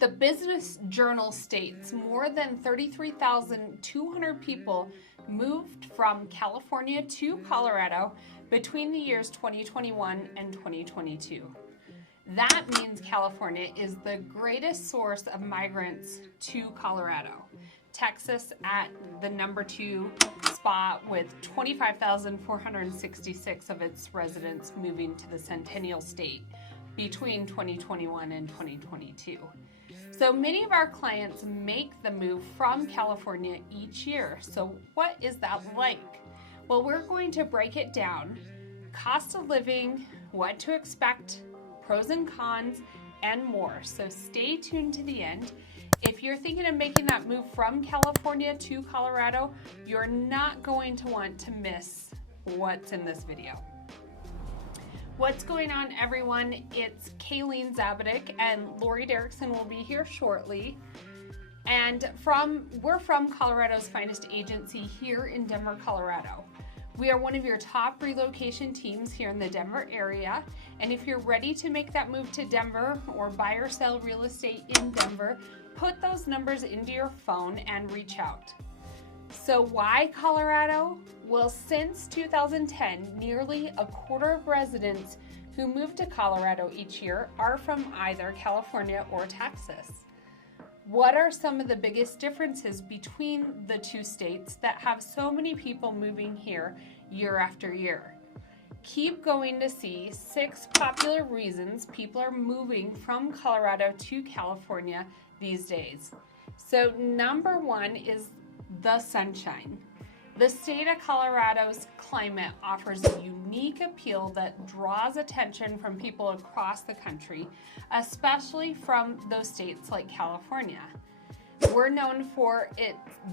The Business Journal states more than 33,200 people moved from California to Colorado between the years 2021 and 2022. That means California is the greatest source of migrants to Colorado. Texas at the number 2 spot with 25,466 of its residents moving to the Centennial State between 2021 and 2022. So many of our clients make the move from California each year. So what is that like? Well, we're going to break it down. Cost of living, what to expect, pros and cons, and more. So stay tuned to the end. If you're thinking of making that move from California to Colorado, you're not going to want to miss what's in this video. What's going on, everyone? It's Kalene Zaabadick, and Laurie Derickson will be here shortly. And we're from Colorado's finest agency here in Denver, Colorado. We are one of your top relocation teams here in the Denver area. And if you're ready to make that move to Denver or buy or sell real estate in Denver, put those numbers into your phone and reach out. So why Colorado? Well, since 2010, nearly a quarter of residents who move to Colorado each year are from either California or Texas. What are some of the biggest differences between the two states that have so many people moving here year after year? Keep going to see 6 popular reasons people are moving from Colorado to California these days. So number 1 is the sunshine. The state of Colorado's climate offers a unique appeal that draws attention from people across the country, especially from those states like California. We're known for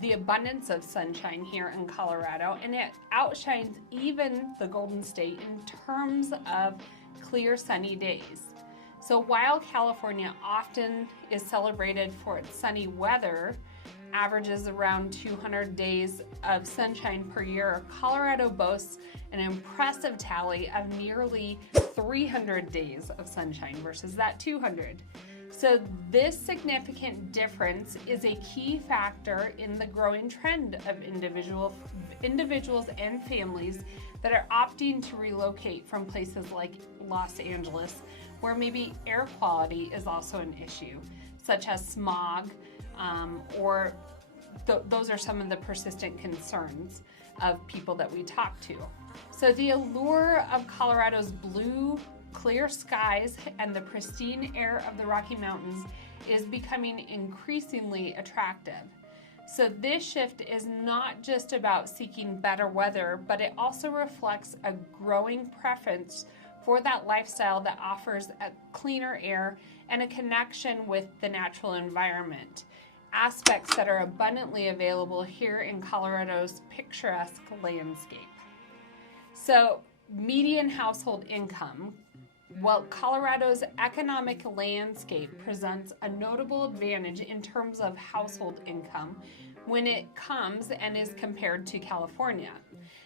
the abundance of sunshine here in Colorado, and it outshines even the Golden State in terms of clear, sunny days. So while California often is celebrated for its sunny weather, averages around 200 days of sunshine per year, Colorado boasts an impressive tally of nearly 300 days of sunshine versus that 200. So this significant difference is a key factor in the growing trend of individuals and families that are opting to relocate from places like Los Angeles, where maybe air quality is also an issue, such as smog, or those are some of the persistent concerns of people that we talk to. So the allure of Colorado's blue, clear skies and the pristine air of the Rocky Mountains is becoming increasingly attractive. So this shift is not just about seeking better weather, but it also reflects a growing preference for that lifestyle that offers a cleaner air and a connection with the natural environment, aspects that are abundantly available here in Colorado's picturesque landscape. So, median household income. Well, Colorado's economic landscape presents a notable advantage in terms of household income when it comes and is compared to California.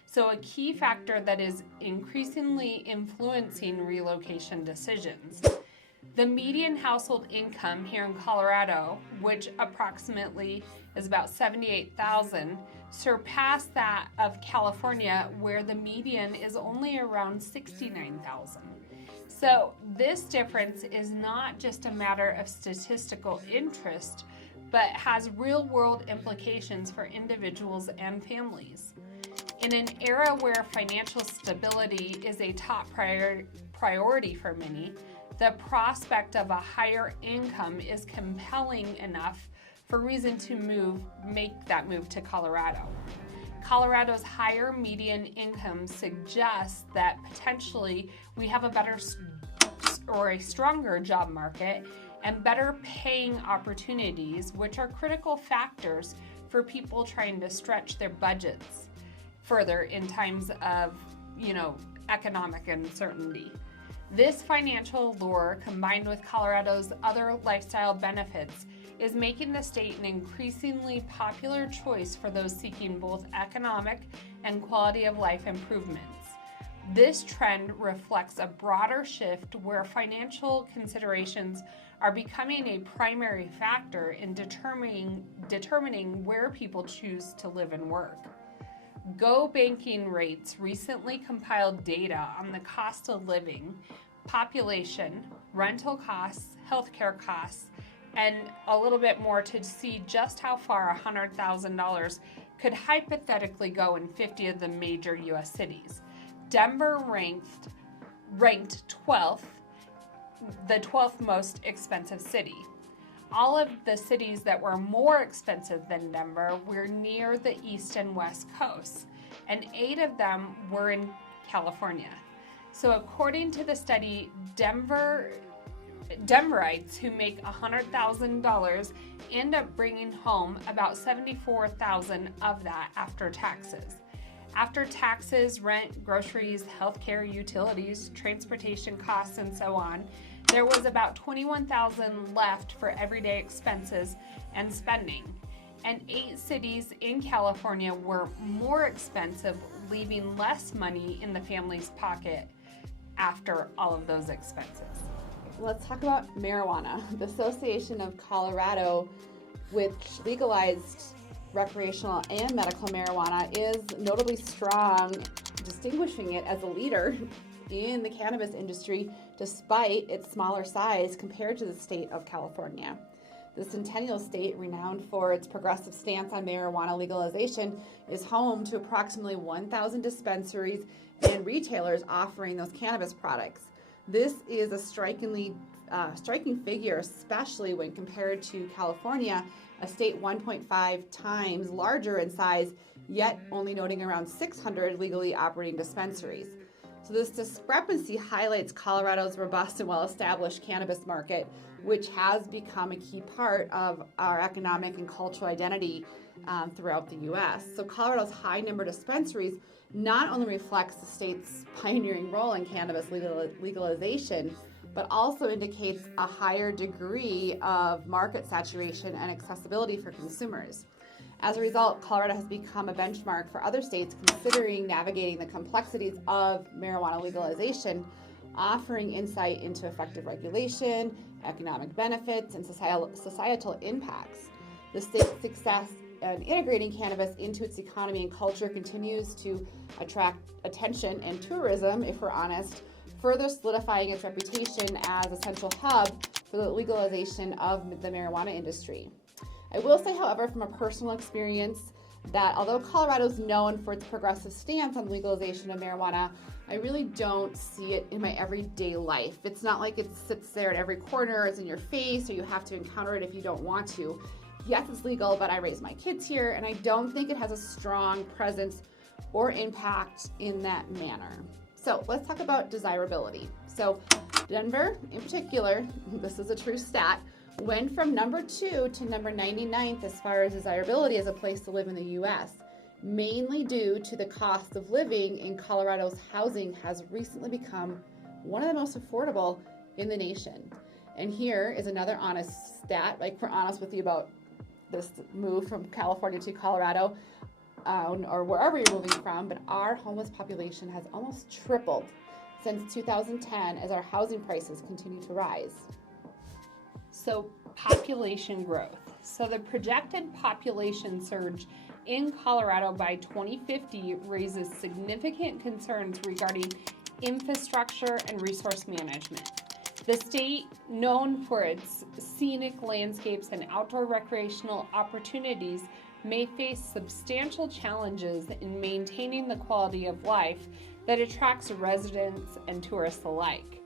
So a key factor that is increasingly influencing relocation decisions. The median household income here in Colorado, which approximately is about $78,000, surpassed that of California, where the median is only around $69,000. So this difference is not just a matter of statistical interest, but has real-world implications for individuals and families. In an era where financial stability is a top priority for many, the prospect of a higher income is compelling enough for reason to make that move to Colorado. Colorado's higher median income suggests that potentially we have a better or a stronger job market and better paying opportunities, which are critical factors for people trying to stretch their budgets further in times of, economic uncertainty. This financial allure, combined with Colorado's other lifestyle benefits, is making the state an increasingly popular choice for those seeking both economic and quality of life improvements. This trend reflects a broader shift where financial considerations are becoming a primary factor in determining where people choose to live and work. Go Banking Rates recently compiled data on the cost of living, population, rental costs, healthcare costs, and a little bit more to see just how far $100,000 could hypothetically go in 50 of the major U.S. cities. Denver ranked 12th, the 12th most expensive city. All of the cities that were more expensive than Denver were near the east and west coasts, and 8 of them were in California. So according to the study, Denverites who make $100,000 end up bringing home about $74,000 of that after taxes. After taxes, rent, groceries, healthcare, utilities, transportation costs, and so on, there was about $21,000 left for everyday expenses and spending. And 8 cities in California were more expensive, leaving less money in the family's pocket after all of those expenses. Let's talk about marijuana. The Association of Colorado, which legalized recreational and medical marijuana, is notably strong, distinguishing it as a leader in the cannabis industry despite its smaller size compared to the state of California. The Centennial State, renowned for its progressive stance on marijuana legalization, is home to approximately 1,000 dispensaries and retailers offering those cannabis products. This is a striking figure, especially when compared to California, a state 1.5 times larger in size, yet only noting around 600 legally operating dispensaries. So this discrepancy highlights Colorado's robust and well-established cannabis market, which has become a key part of our economic and cultural identity throughout the U.S. So Colorado's high number of dispensaries not only reflects the state's pioneering role in cannabis legalization, but also indicates a higher degree of market saturation and accessibility for consumers. As a result, Colorado has become a benchmark for other states considering navigating the complexities of marijuana legalization, offering insight into effective regulation, economic benefits, and societal impacts. The state's success in integrating cannabis into its economy and culture continues to attract attention and tourism, if we're honest, further solidifying its reputation as a central hub for the legalization of the marijuana industry. I will say, however, from a personal experience, that although Colorado is known for its progressive stance on legalization of marijuana, I really don't see it in my everyday life. It's not like it sits there at every corner, it's in your face, or you have to encounter it if you don't want to. Yes, it's legal, but I raise my kids here, and I don't think it has a strong presence or impact in that manner. So let's talk about desirability. So Denver, in particular, this is a true stat, went from number 2 to number 99th as far as desirability as a place to live in the U.S., mainly due to the cost of living in Colorado's housing has recently become one of the most affordable in the nation. And here is another honest stat, like we're honest with you about this move from California to Colorado, or wherever you're moving from, but our homeless population has almost tripled since 2010 as our housing prices continue to rise. So population growth. So the projected population surge in Colorado by 2050 raises significant concerns regarding infrastructure and resource management. The state, known for its scenic landscapes and outdoor recreational opportunities, may face substantial challenges in maintaining the quality of life that attracts residents and tourists alike.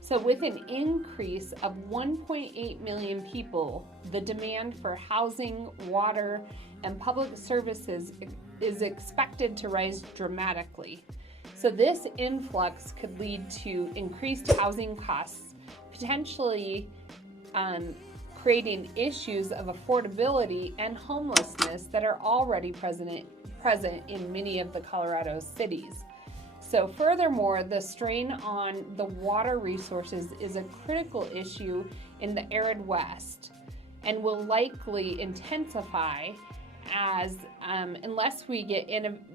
So with an increase of 1.8 million people, the demand for housing, water, and public services is expected to rise dramatically. So this influx could lead to increased housing costs, potentially creating issues of affordability and homelessness that are already present in many of the Colorado cities. So furthermore, the strain on the water resources is a critical issue in the arid West and will likely intensify unless we get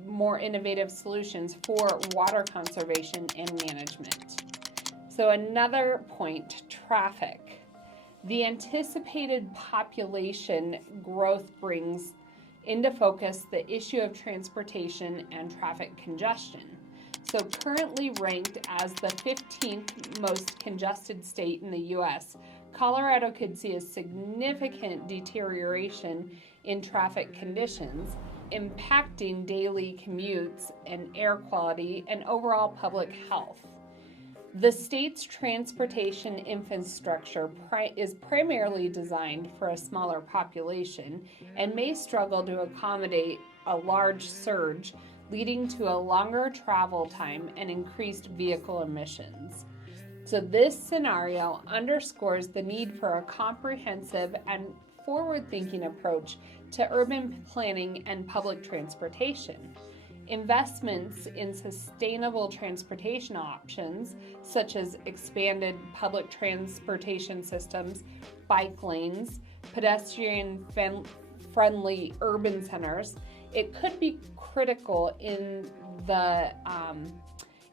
more innovative solutions for water conservation and management. So another point, traffic. The anticipated population growth brings into focus the issue of transportation and traffic congestion. So currently ranked as the 15th most congested state in the U.S., Colorado could see a significant deterioration in traffic conditions, impacting daily commutes and air quality and overall public health. The state's transportation infrastructure is primarily designed for a smaller population and may struggle to accommodate a large surge, leading to a longer travel time and increased vehicle emissions. So this scenario underscores the need for a comprehensive and forward-thinking approach to urban planning and public transportation. Investments in sustainable transportation options, such as expanded public transportation systems, bike lanes, pedestrian-friendly urban centers, it could be critical in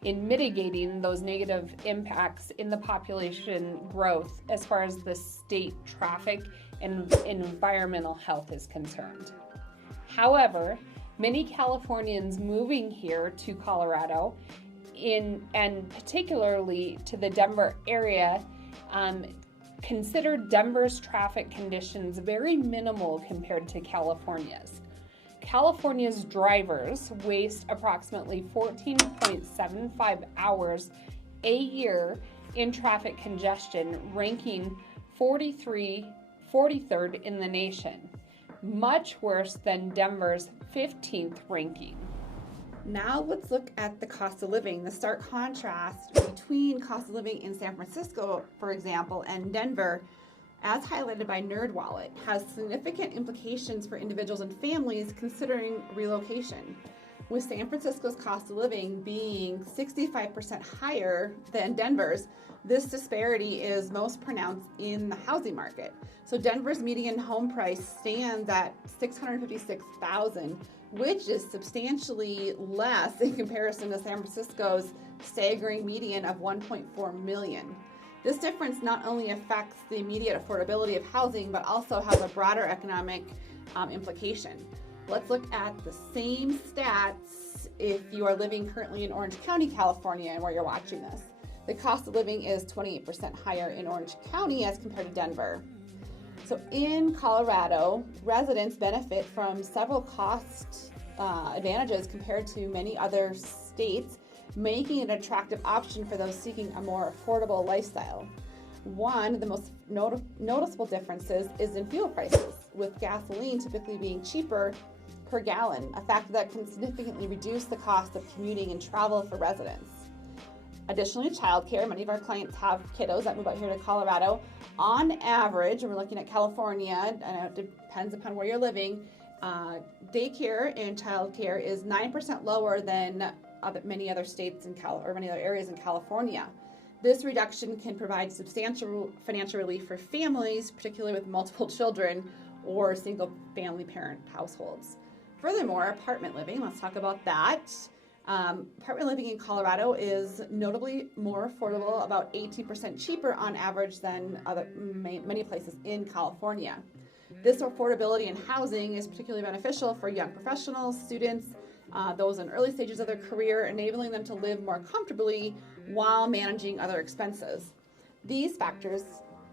mitigating those negative impacts in the population growth as far as the state traffic and environmental health is concerned. However, many Californians moving here to Colorado, and particularly to the Denver area, consider Denver's traffic conditions very minimal compared to California's. California's drivers waste approximately 14.75 hours a year in traffic congestion, ranking 43rd in the nation, much worse than Denver's 15th ranking. Now let's look at the cost of living, the stark contrast between cost of living in San Francisco, for example, and Denver, as highlighted by NerdWallet, has significant implications for individuals and families considering relocation. With San Francisco's cost of living being 65% higher than Denver's, this disparity is most pronounced in the housing market. So Denver's median home price stands at $656,000, which is substantially less in comparison to San Francisco's staggering median of $1.4 million. This difference not only affects the immediate affordability of housing, but also has a broader economic implication. Let's look at the same stats if you are living currently in Orange County, California, and where you're watching this. The cost of living is 28% higher in Orange County as compared to Denver. So in Colorado, residents benefit from several cost advantages compared to many other states, making it an attractive option for those seeking a more affordable lifestyle. One of the most noticeable differences is in fuel prices, with gasoline typically being cheaper per gallon, a factor that can significantly reduce the cost of commuting and travel for residents. Additionally, childcare. Many of our clients have kiddos that move out here to Colorado. On average, and we're looking at California, and it depends upon where you're living, daycare and childcare is 9% lower than many other states or many other areas in California. This reduction can provide substantial financial relief for families, particularly with multiple children or single-family parent households. Furthermore, apartment living, let's talk about that. Apartment living in Colorado is notably more affordable, about 18% cheaper on average than many places in California. This affordability in housing is particularly beneficial for young professionals, students, those in early stages of their career, enabling them to live more comfortably while managing other expenses. These factors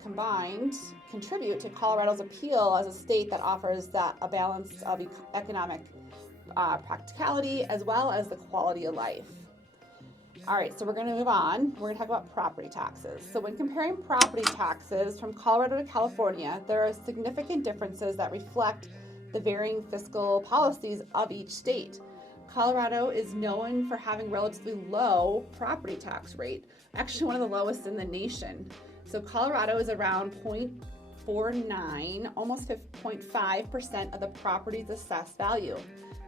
combined contribute to Colorado's appeal as a state that offers a balance of economic practicality as well as the quality of life. All right, so we're going to move on. We're going to talk about property taxes. So when comparing property taxes from Colorado to California, there are significant differences that reflect the varying fiscal policies of each state. Colorado is known for having relatively low property tax rate, actually one of the lowest in the nation. So Colorado is around 0.49, almost 0.5% of the property's assessed value.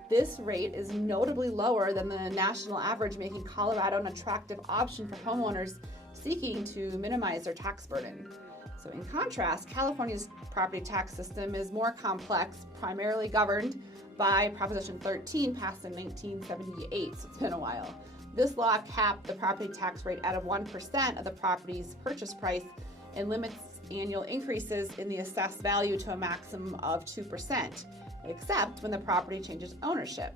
This rate is notably lower than the national average, making Colorado an attractive option for homeowners seeking to minimize their tax burden. So in contrast, California's property tax system is more complex, primarily governed by Proposition 13, passed in 1978, so it's been a while. This law capped the property tax rate at 1% of the property's purchase price and limits annual increases in the assessed value to a maximum of 2%, except when the property changes ownership.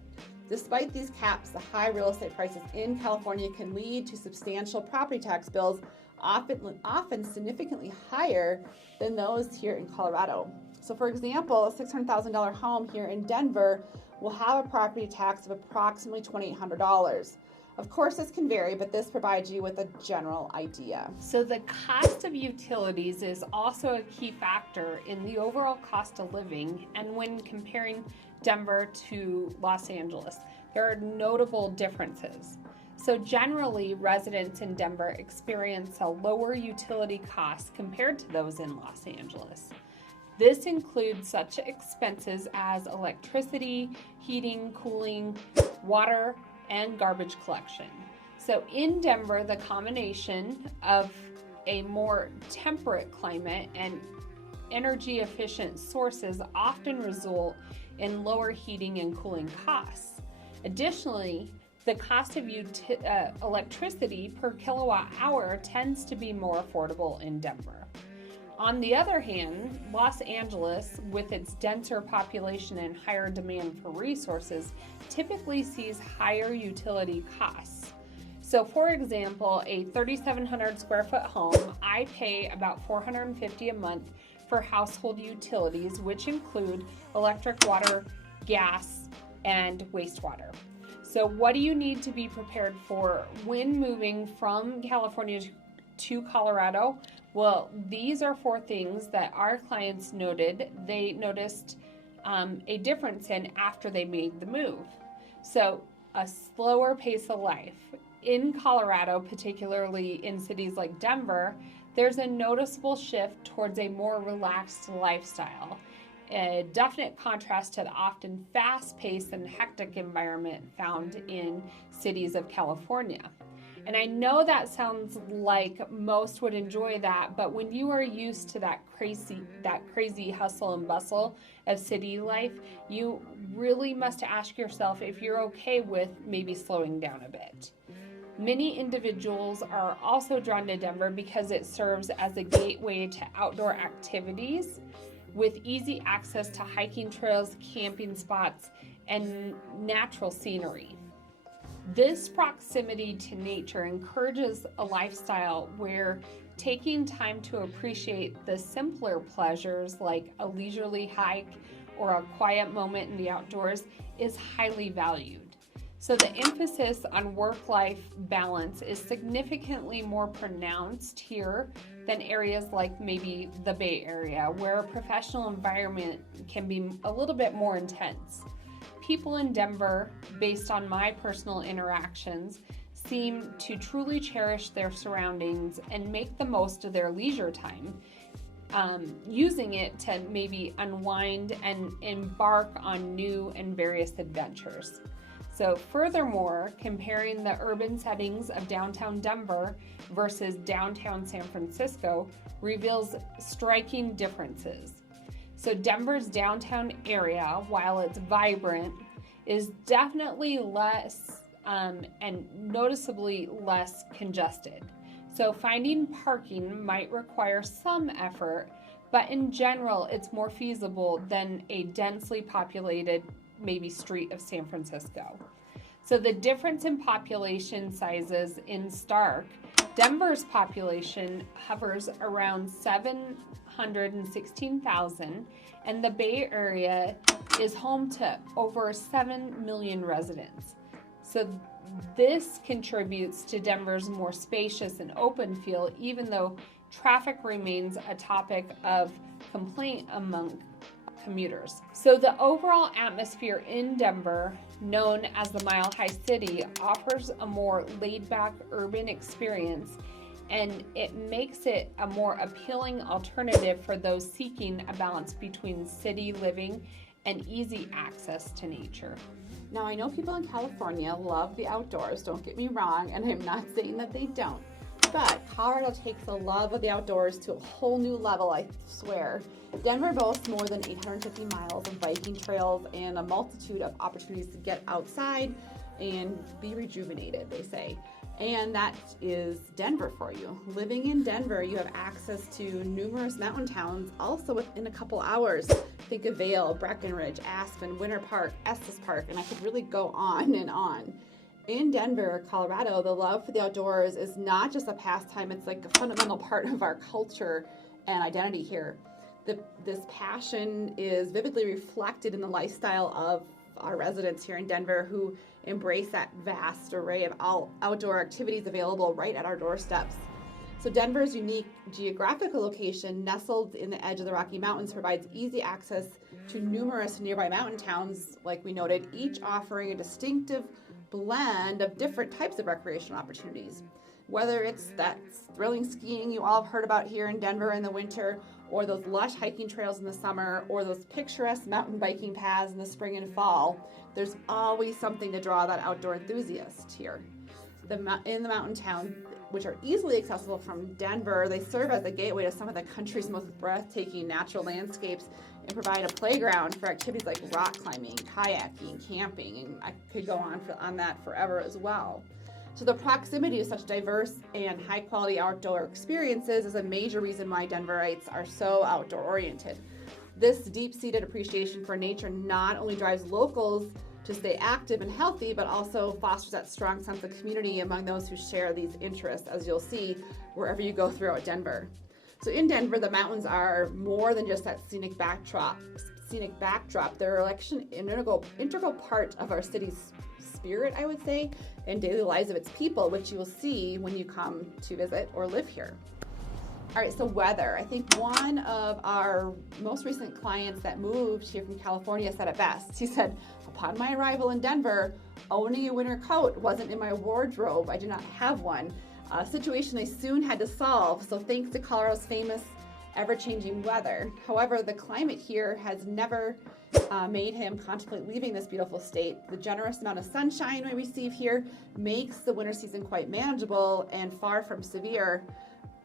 Despite these caps, the high real estate prices in California can lead to substantial property tax bills, often significantly higher than those here in Colorado. So for example, a $600,000 home here in Denver will have a property tax of approximately $2,800. Of course, this can vary, but this provides you with a general idea. So the cost of utilities is also a key factor in the overall cost of living, and when comparing Denver to Los Angeles, there are notable differences. So generally, residents in Denver experience a lower utility cost compared to those in Los Angeles. This includes such expenses as electricity, heating, cooling, water, and garbage collection. So in Denver, the combination of a more temperate climate and energy efficient sources often result in lower heating and cooling costs. Additionally, the cost of electricity per kilowatt hour tends to be more affordable in Denver. On the other hand, Los Angeles, with its denser population and higher demand for resources, typically sees higher utility costs. So for example, a 3,700 square foot home, I pay about $450 a month for household utilities, which include electric, water, gas, and wastewater. So what do you need to be prepared for when moving from California to Colorado? Well, these are 4 things that our clients noted. They noticed a difference in after they made the move. So a slower pace of life. In Colorado, particularly in cities like Denver, there's a noticeable shift towards a more relaxed lifestyle, a definite contrast to the often fast-paced and hectic environment found in cities of California. And I know that sounds like most would enjoy that, but when you are used to that crazy hustle and bustle of city life, you really must ask yourself if you're okay with maybe slowing down a bit. Many individuals are also drawn to Denver because it serves as a gateway to outdoor activities with easy access to hiking trails, camping spots, and natural scenery. This proximity to nature encourages a lifestyle where taking time to appreciate the simpler pleasures like a leisurely hike or a quiet moment in the outdoors is highly valued. So the emphasis on work-life balance is significantly more pronounced here than areas like maybe the Bay Area, where a professional environment can be a little bit more intense. People in Denver, based on my personal interactions, seem to truly cherish their surroundings and make the most of their leisure time, using it to maybe unwind and embark on new and various adventures. So furthermore, comparing the urban settings of downtown Denver versus downtown San Francisco reveals striking differences. So Denver's downtown area, while it's vibrant, is definitely less and noticeably less congested. So finding parking might require some effort, but in general, it's more feasible than a densely populated maybe street of San Francisco. So the difference in population sizes in stark, Denver's population hovers around 716,000, and the Bay Area is home to over 7 million residents. So this contributes to Denver's more spacious and open feel, even though traffic remains a topic of complaint among commuters. So the overall atmosphere in Denver, known as the Mile High City, offers a more laid-back urban experience, and it makes it a more appealing alternative for those seeking a balance between city living and easy access to nature. Now, I know people in California love the outdoors, don't get me wrong, and I'm not saying that they don't, but Colorado takes the love of the outdoors to a whole new level, I swear. Denver boasts more than 850 miles of biking trails and a multitude of opportunities to get outside and be rejuvenated, they say. And that is Denver for you. Living in Denver, you have access to numerous mountain towns also within a couple hours. Think of Vail, Breckenridge, Aspen, Winter Park, Estes Park, and I could really go on and on. In Denver, Colorado, the love for the outdoors is not just a pastime, it's like a fundamental part of our culture and identity here. This passion is vividly reflected in the lifestyle of our residents here in Denver who embrace that vast array of outdoor activities available right at our doorsteps. So Denver's unique geographical location, nestled in the edge of the Rocky Mountains, provides easy access to numerous nearby mountain towns, like we noted, each offering a distinctive blend of different types of recreational opportunities. Whether it's that thrilling skiing you all have heard about here in Denver in the winter, or those lush hiking trails in the summer, or those picturesque mountain biking paths in the spring and fall, there's always something to draw that outdoor enthusiast here. In the mountain town, which are easily accessible from Denver, they serve as a gateway to some of the country's most breathtaking natural landscapes and provide a playground for activities like rock climbing, kayaking, camping, and I could go on that forever as well. So the proximity of such diverse and high-quality outdoor experiences is a major reason why Denverites are so outdoor-oriented. This deep-seated appreciation for nature not only drives locals to stay active and healthy, but also fosters that strong sense of community among those who share these interests, as you'll see wherever you go throughout Denver. So in Denver, the mountains are more than just that scenic backdrop. They're like an integral part of our city's spirit, I would say, and daily lives of its people, which you will see when you come to visit or live here. All right, so weather. I think one of our most recent clients that moved here from California said it best. He said, upon my arrival in Denver, owning a winter coat wasn't in my wardrobe. I did not have one. A situation they soon had to solve, so thanks to Colorado's famous ever-changing weather. However, the climate here has never made him contemplate leaving this beautiful state. The generous amount of sunshine we receive here makes the winter season quite manageable and far from severe,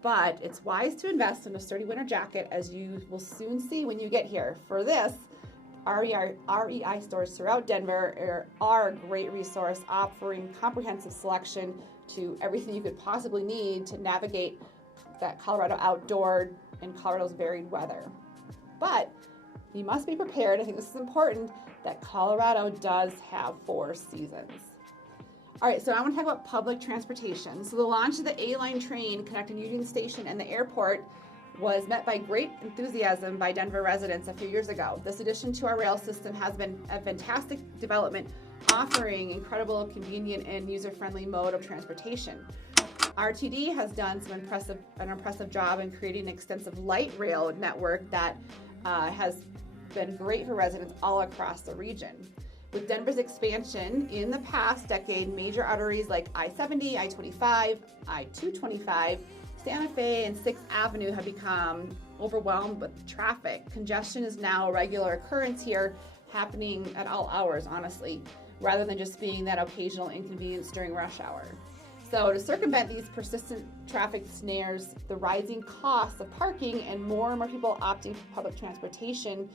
but it's wise to invest in a sturdy winter jacket, as you will soon see when you get here. For this, REI stores throughout Denver are a great resource, offering comprehensive selection to everything you could possibly need to navigate that Colorado outdoor and Colorado's varied weather. But you must be prepared, I think this is important, that Colorado does have 4 seasons. All right, so I want to talk about public transportation. So the launch of the A-Line train connecting Union Station and the airport was met by great enthusiasm by Denver residents a few years ago. This addition to our rail system has been a fantastic development, offering incredible, convenient, and user-friendly mode of transportation. RTD has done an impressive job in creating an extensive light rail network that has been great for residents all across the region. With Denver's expansion in the past decade, major arteries like I-70, I-25, I-225, Santa Fe, and 6th Avenue have become overwhelmed with traffic. Congestion is now a regular occurrence here, happening at all hours, honestly, rather than just being that occasional inconvenience during rush hour. So to circumvent these persistent traffic snares, the rising cost of parking, and more people opting for public transportation,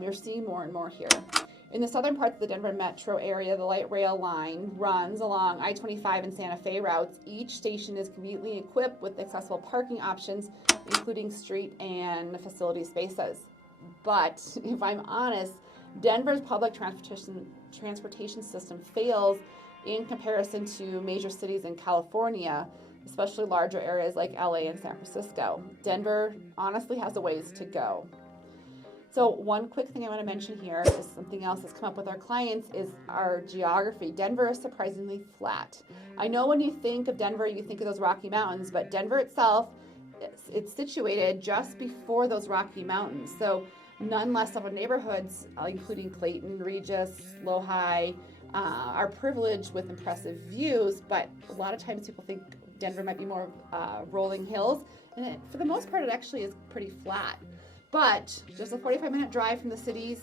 you're seeing more and more here. In the southern parts of the Denver metro area, the light rail line runs along I-25 and Santa Fe routes. Each station is conveniently equipped with accessible parking options, including street and facility spaces. But if I'm honest, Denver's public transportation system fails in comparison to major cities in California, especially larger areas like LA and San Francisco. Denver honestly has a ways to go. So one quick thing I want to mention here is something else that's come up with our clients is our geography. Denver is surprisingly flat. I know when you think of Denver, you think of those Rocky Mountains, but Denver itself, it's situated just before those Rocky Mountains. So none less of our neighborhoods, including Clayton, Regis, Lohi, are privileged with impressive views, but a lot of times people think Denver might be more rolling hills, and for the most part it actually is pretty flat. But just a 45-minute drive from the city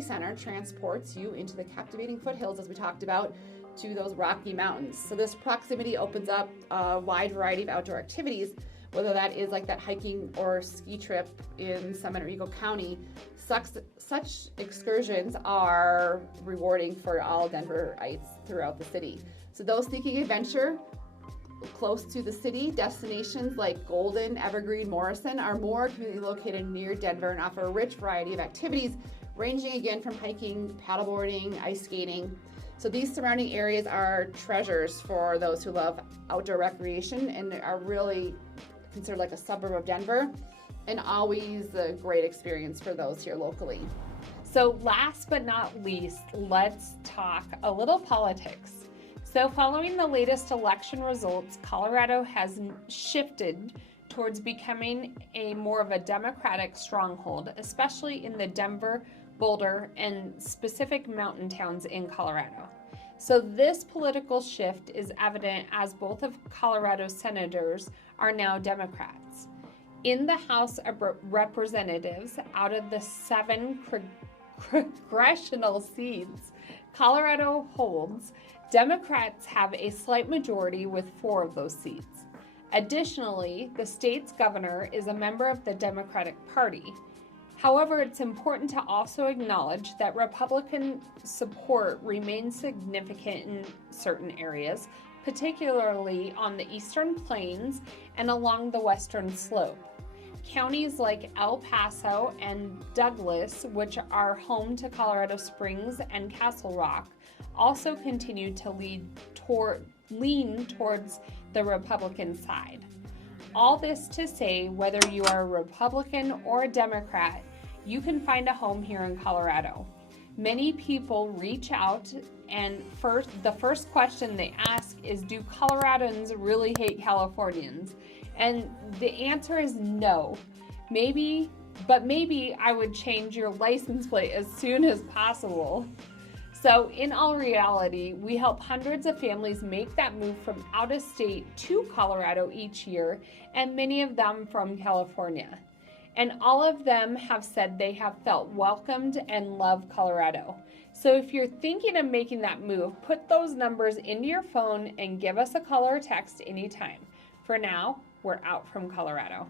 center transports you into the captivating foothills, as we talked about, to those Rocky Mountains. So this proximity opens up a wide variety of outdoor activities, whether that is like that hiking or ski trip in Summit or Eagle County. Such excursions are rewarding for all Denverites throughout the city. So those seeking adventure, close to the city. Destinations like Golden, Evergreen, Morrison are more community located near Denver and offer a rich variety of activities, ranging again from hiking, paddleboarding, ice skating. So these surrounding areas are treasures for those who love outdoor recreation and are really considered like a suburb of Denver, and always a great experience for those here locally. So last but not least, let's talk a little politics. So following the latest election results, Colorado has shifted towards becoming a more of a Democratic stronghold, especially in the Denver, Boulder, and specific mountain towns in Colorado. So this political shift is evident as both of Colorado's senators are now Democrats. In the House of Representatives, out of the 7 congressional seats Colorado holds, Democrats have a slight majority with 4 of those seats. Additionally, the state's governor is a member of the Democratic Party. However, it's important to also acknowledge that Republican support remains significant in certain areas, particularly on the Eastern Plains and along the Western Slope. Counties like El Paso and Douglas, which are home to Colorado Springs and Castle Rock, also continue to lean towards the Republican side. All this to say, whether you are a Republican or a Democrat, you can find a home here in Colorado. Many people reach out and the first question they ask is, do Coloradans really hate Californians? And the answer is no. Maybe I would change your license plate as soon as possible. So in all reality, we help hundreds of families make that move from out of state to Colorado each year, and many of them from California. And all of them have said they have felt welcomed and love Colorado. So if you're thinking of making that move, put those numbers into your phone and give us a call or text anytime. For now, we're out from Colorado.